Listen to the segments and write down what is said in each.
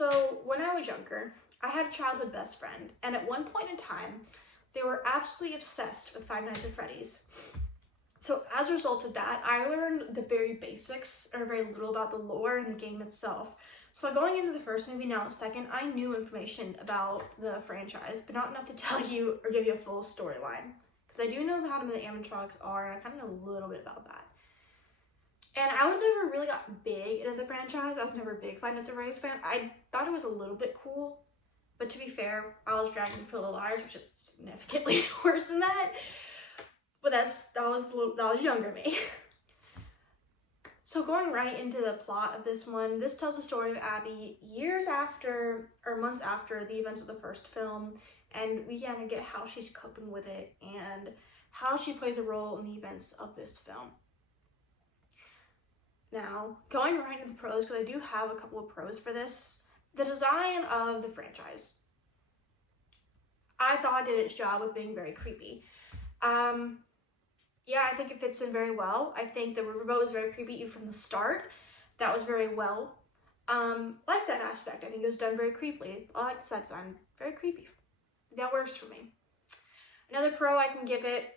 So when I was younger, I had a childhood best friend, and at one point in time, they were absolutely obsessed with Five Nights at Freddy's. So as a result of that, I learned the very basics, or very little about the lore and the game itself. So going into the first movie, now the second, I knew information about the franchise, but not enough to tell you or give you a full storyline. Because I do know how the animatronics are, and I kind of know a little bit about that. And I was never really got big into the franchise. I was never a big Five Nights at Freddy's fan. I thought it was a little bit cool, but to be fair, I was dragging Pretty Little Liars, which is significantly worse than that. But that was younger me. So going right into the plot of this one, this tells the story of Abby years after, or months after, the events of the first film, and we kind of get how she's coping with it and how she plays a role in the events of this film. Now, going right into the pros, because I do have a couple of pros for this, the design of the franchise. I thought it did its job with being very creepy. Yeah, I think it fits in very well. I think the riverboat was very creepy even from the start. That was very well. Like that aspect. I think it was done very creepily. I like the set design. Very creepy. That works for me. Another pro I can give it,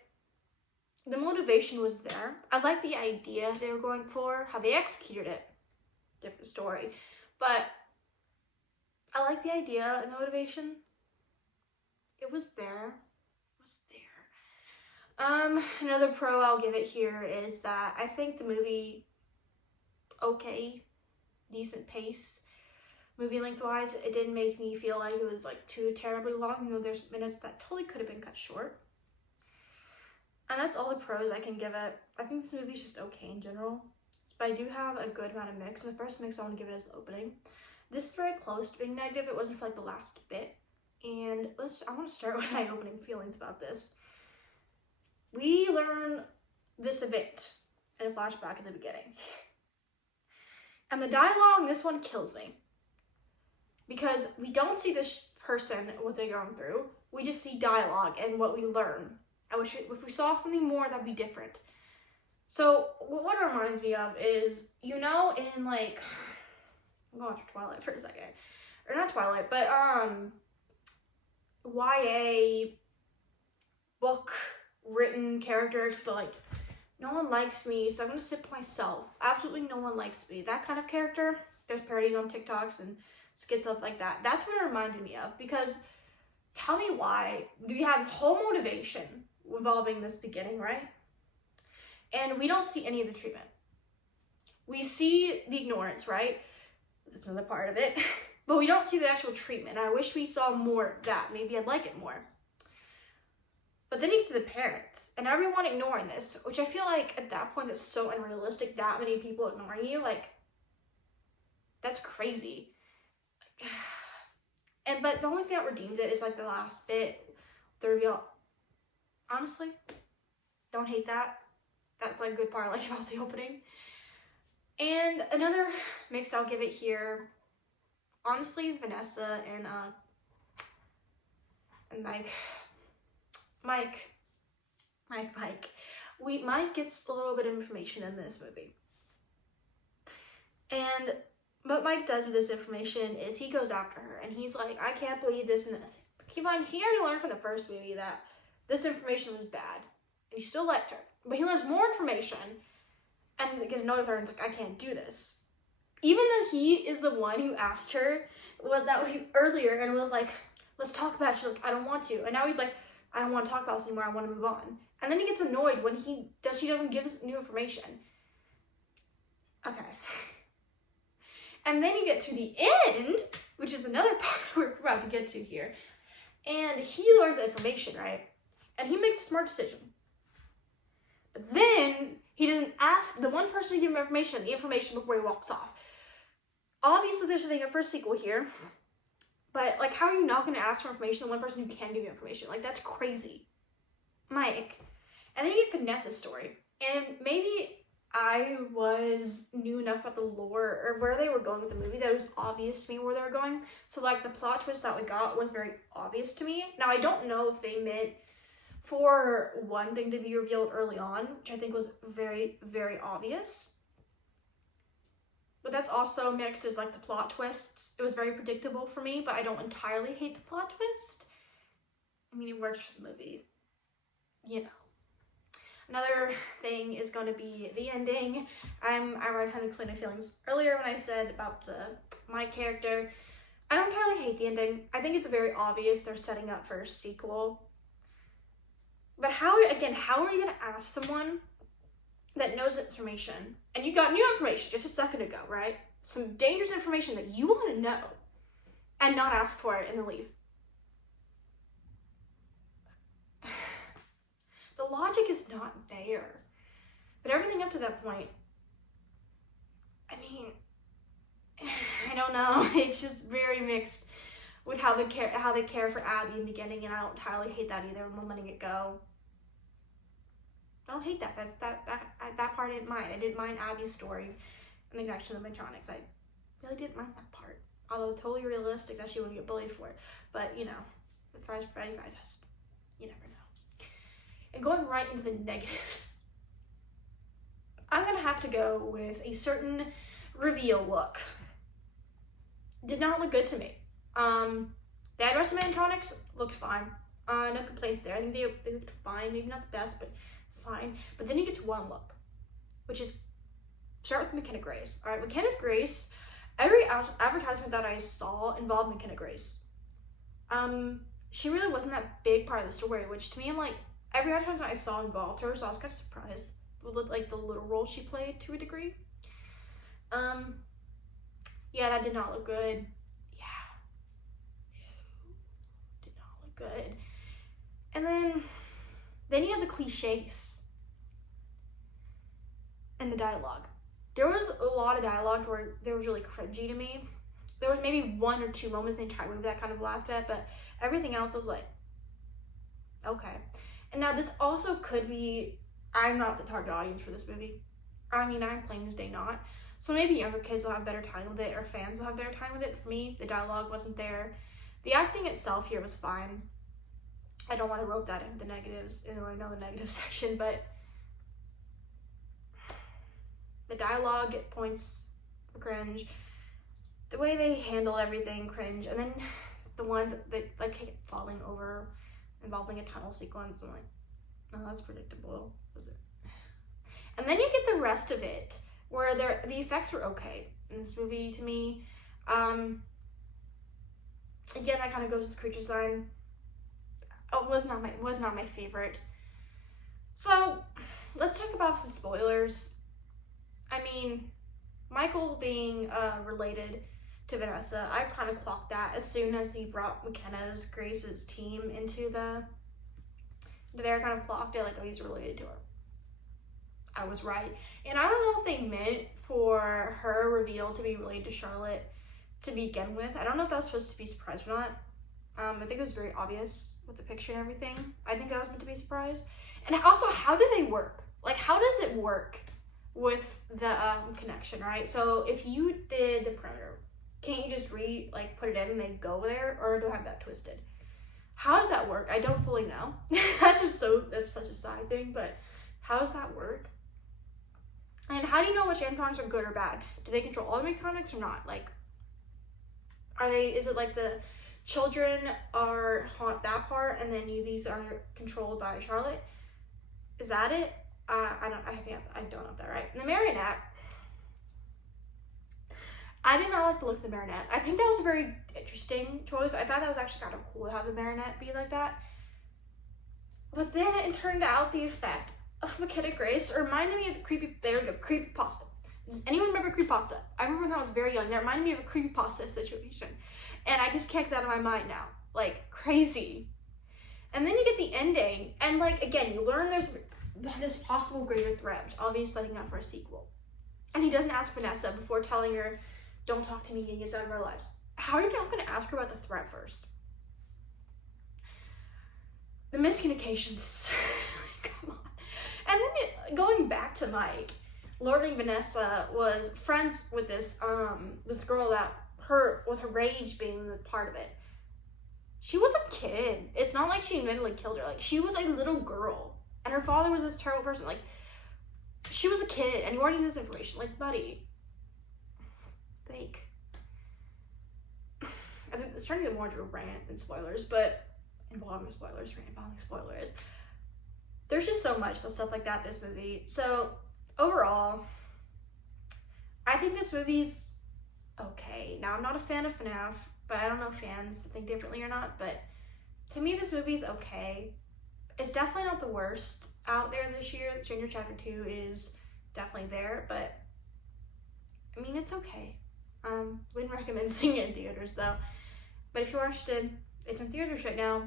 the motivation was there. I like the idea they were going for. How they executed it, different story. But I like the idea and the motivation. It was there. Another pro I'll give it here is that I think the movie, okay, decent pace. Movie length-wise, it didn't make me feel like it was like too terribly long. You know, there's minutes that totally could have been cut short. And that's all the pros I can give it. I think this movie's just okay in general. But I do have a good amount of mix. And the first mix I want to give it is the opening. This is very close to being negative. It wasn't for like the last bit. And I want to start with my opening feelings about this. We learn this event in a flashback in the beginning. And the dialogue in this one kills me. Because we don't see this person, what they're going through. We just see dialogue and what we learn. I wish if we saw something more, that'd be different. So what it reminds me of is, you know, in like, I'm going after Twilight for a second. Or not Twilight, but YA book written characters, but like, no one likes me, so I'm gonna sit by myself. Absolutely no one likes me. That kind of character. There's parodies on TikToks and skits, stuff like that. That's what it reminded me of, because tell me why. We have this whole motivation involving this beginning, right? And we don't see any of the treatment. We see the ignorance, right? That's another part of it. But we don't see the actual treatment. I wish we saw more of that. Maybe I'd like it more. But then you get to the parents and everyone ignoring this, which I feel like at that point is so unrealistic, that many people ignoring you. Like, that's crazy. But the only thing that redeems it is like the last bit, the reveal. Honestly, don't hate that. That's like a good part I like about the opening. And another mix I'll give it here, honestly, is Vanessa and Mike. Mike gets a little bit of information in this movie. And what Mike does with this information is he goes after her and he's like, I can't believe this and this. Keep in mind, he already learned from the first movie that this information was bad. And he still liked her. But he learns more information and gets annoyed with her and is like, I can't do this. Even though he is the one who asked her earlier and was like, let's talk about it. She's like, I don't want to. And now he's like, I don't want to talk about this anymore. I want to move on. And then he gets annoyed when she doesn't give us new information. Okay. And then you get to the end, which is another part we're about to get to here. And he learns the information, right? And he makes a smart decision. But then he doesn't ask the one person to give him the information before he walks off. Obviously, there's a first sequel here. But, like, how are you not going to ask for information to one person who can give you information? Like, that's crazy. Mike. And then you get Vanessa's story. And maybe I knew enough about the lore or where they were going with the movie that it was obvious to me where they were going. So, like, the plot twist that we got was very obvious to me. Now, I don't know if they meant for one thing to be revealed early on, which I think was very, very obvious. but that's also mixed as like the plot twists. It was very predictable for me, but I don't entirely hate the plot twist. I mean, it works for the movie, you know. Another thing is going to be the ending. I already kind of explained my feelings earlier when I said about my character. I don't entirely hate the ending. I think it's very obvious they're setting up for a sequel. But how are you going to ask someone that knows information, and you got new information just a second ago, right? Some dangerous information that you want to know, and not ask for it and then leave? The logic is not there. But everything up to that point, I mean, I don't know. It's just very mixed with how they care for Abby in the beginning, and I don't entirely hate that either. I'm letting it go. I don't hate that. That part I didn't mind. I didn't mind Abby's story and the connection to the Metronics. I really didn't mind that part. Although totally realistic that she wouldn't get bullied for it. But you know, with Freddy Fazbear, you never know. And going right into the negatives, I'm gonna have to go with a certain reveal look. Did not look good to me. The rest of Metronics looked fine. No complaints there. I think they looked fine. Maybe not the best, but fine. But then you get to one look, which is start with McKenna Grace. All right, McKenna Grace. Every advertisement that I saw involved McKenna Grace. She really wasn't that big part of the story, which to me, I'm like, every advertisement I saw involved her, so I was kind of surprised with like the little role she played to a degree. Yeah, that did not look good. Yeah, did not look good. And then you have the cliches and the dialogue. There was a lot of dialogue where there was really cringy to me. There was maybe one or two moments in the entire movie that I kind of laughed at, but everything else was like, okay. And now this also could be, I'm not the target audience for this movie. I mean, I'm plain as day not. So maybe younger kids will have better time with it, or fans will have better time with it. For me, the dialogue wasn't there. The acting itself here was fine. I don't want to rope that into the negatives, even though I know the negative section, but the dialogue at points cringe. The way they handled everything, cringe. And then the ones that like kept falling over, involving a tunnel sequence, I'm like, oh, that's predictable. Was it? And then you get the rest of it, where the effects were okay in this movie to me. Again, that kind of goes with the creature design. It was not my favorite. So let's talk about some spoilers. I mean, Michael being related to Vanessa, I kind of clocked that as soon as he brought McKenna's Grace's team into there. I kind of clocked it like, oh, he's related to her. I was right. And I don't know if they meant for her reveal to be related to Charlotte to begin with. I don't know if that was supposed to be a surprise or not. I think it was very obvious with the picture and everything. I think that was meant to be a surprise. And also, how do they work? Like, how does it work with the connection, right? So if you did the perimeter, can't you just put it in and then go there, or do I have that twisted? How does that work? I don't fully know. That's such a side thing, but how does that work? And how do you know which animatronics are good or bad? Do they control all the animatronics or not? Like, is it like the children haunt that part, and then these are controlled by Charlotte? Is that it? I don't know if that's right. And the marionette, I did not like the look of the marionette. I think that was a very interesting choice. I thought that was actually kind of cool to have the marionette be like that. But then it turned out the effect of McKenna Grace reminded me of the creepypasta. Does anyone remember creepypasta? I remember when I was very young. That reminded me of a creepypasta situation. And I just can't get that out of my mind now. Like, crazy. And then you get the ending, and like, again, you learn there's this possible greater threat, which obviously setting up for a sequel. And he doesn't ask Vanessa before telling her, don't talk to me, and get out of our lives. How are you not going to ask her about the threat first? The miscommunications. Come on. And then going back to Mike, learning Vanessa was friends with this girl with her rage being the part of it. She was a kid. It's not like she admittedly killed her. Like, she was a little girl, and her father was this terrible person. Like, she was a kid, and you already knew this information. Like, buddy, fake. I think it's turning more into a rant than spoilers, but involving spoilers. There's just so much stuff like that in this movie. So overall, I think this movie's okay. Now, I'm not a fan of FNAF, but I don't know if fans think differently or not, but to me, this movie's okay. It's definitely not the worst out there this year. Stranger Chapter 2 is definitely there, but I mean, it's okay. Wouldn't recommend seeing it in theaters though. But if you're interested, it's in theaters right now.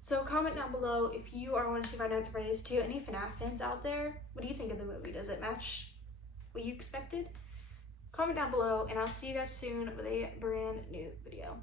So comment down below if you are wanting to see Five Nights at Freddy's 2. Any FNAF fans out there? What do you think of the movie? Does it match what you expected? Comment down below, and I'll see you guys soon with a brand new video.